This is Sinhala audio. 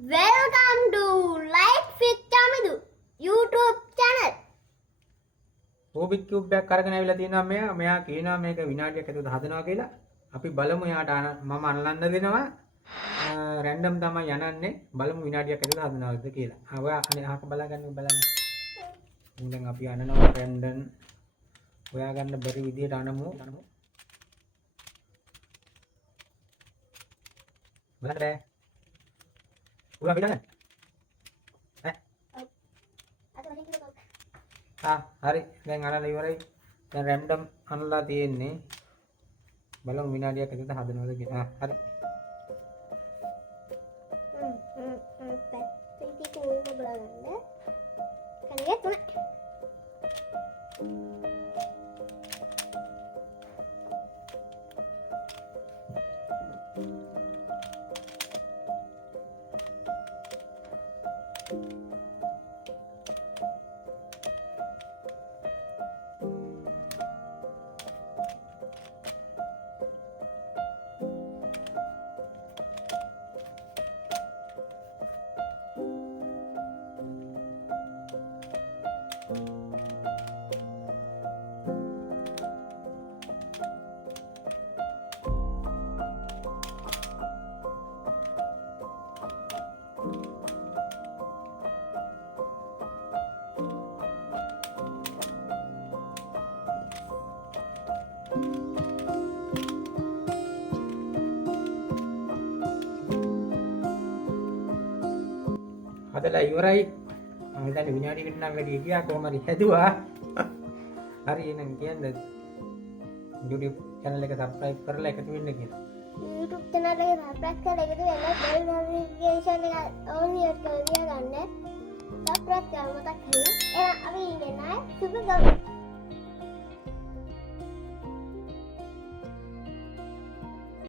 Welcome to Light with Tamidu YouTube channel. Rubik cube එකක් අරගෙන ආවිලා තියෙනවා මෙයා කියනවා මේක විනාඩියක් ඇතුළත හදනවා කියලා. අපි බලමු එයාට මම අල්ලන්න දෙනවා. රැන්ඩම් තමයි යනන්නේ. බලමු විනාඩියක් ඇතුළත හදනවද කියලා. ඔයා අනේ අහක බලන්න. දැන් අපි අනනවා රැන්ඩම්. ඔයා ගන්න බැරි විදියට අනමු. බලන්න. උලා පිටන්න. හරි දැන් අනලා ඉවරයි. දැන් රැන්ඩම් අනලා තියෙන්නේ. බලමු විනාඩියක් ඇතුළත හදනවද කියලා. හරි. පැත්තේ කෝල්ම බලන්න. කලිය තුන. හදලා ඉවරයි. මම හිතන්නේ විනාඩියකට නම් වැඩි ගියා කොහොම හරි හැදුවා. හරි එහෙනම් කියන්නේ YouTube channel එක subscribe කරලා එකතු වෙන්න කියලා. YouTube channel එක subscribe කරලා එකතු වෙන්න bell notification එක on කරලා තියාගන්න. subscribe කරලා මතක් කරගන්න. එහෙනම් අපි ඉන්නේ නැහැ සුබ ගමන්.